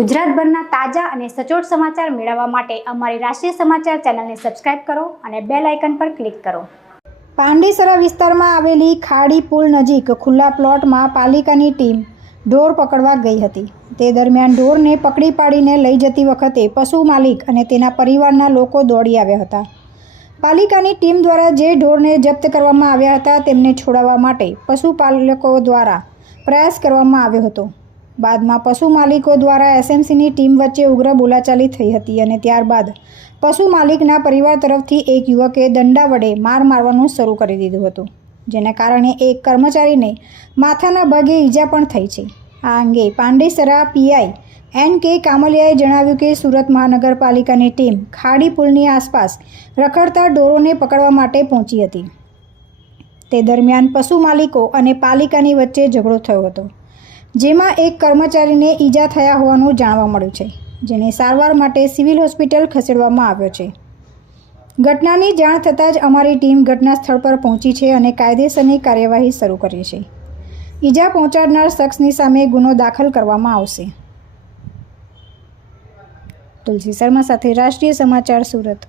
ગુજરાતભરના તાજા અને સચોટ સમાચાર મેળવવા માટે અમારી રાષ્ટ્રીય સમાચાર ચેનલને સબસ્ક્રાઇબ કરો અને બેલ આઇકન પર ક્લિક કરો. પાંડેસરા વિસ્તારમાં આવેલી ખાડી પુલ નજીક ખુલ્લા પ્લોટમાં પાલિકાની ટીમ ઢોર પકડવા ગઈ હતી. તે દરમિયાન ઢોરને પકડી પાડીને લઈ જતી વખતે પશુ માલિક અને તેના પરિવારના લોકો દોડી આવ્યા હતા. પાલિકાની ટીમ દ્વારા જે ઢોરને જપ્ત કરવામાં આવ્યા હતા તેમને છોડાવવા માટે પશુપાલકો દ્વારા પ્રયાસ કરવામાં આવ્યો હતો. બાદમાં પશુ માલિકો દ્વારા એસએમસીની ટીમ વચ્ચે ઉગ્ર બોલાચાલી થઈ હતી અને ત્યારબાદ પશુ માલિકના પરિવાર તરફથી એક યુવકે દંડા વડે માર મારવાનું શરૂ કરી દીધું હતું, જેના કારણે એક કર્મચારીને માથાના ભાગે ઈજા પણ થઈ છે. આ અંગે પાંડેસરા પીઆઈ એન કે કામલિયાએ જણાવ્યું કે સુરત મહાનગરપાલિકાની ટીમ ખાડી પુલની આસપાસ રખડતા ઢોરોને પકડવા માટે પહોંચી હતી. તે દરમિયાન પશુ માલિકો અને પાલિકાની વચ્ચે ઝઘડો થયો હતો. જેમાં એક કર્મચારીને ઈજા થયા હોવાનું જાણવા મળ્યું છે, જેને સારવાર માટે સિવિલ હોસ્પિટલ ખસેડવામાં આવ્યો છે. ઘટનાની જાણ થતાં જ અમારી ટીમ ઘટના સ્થળ પર પહોંચી છે અને કાયદેસરની કાર્યવાહી શરૂ કરી છે ઈજા પહોંચાડનાર શખ્સની સામે ગુનો દાખલ કરવામાં આવશે. તુલસી શર્મા સાથે રાષ્ટ્રીય સમાચાર સુરત.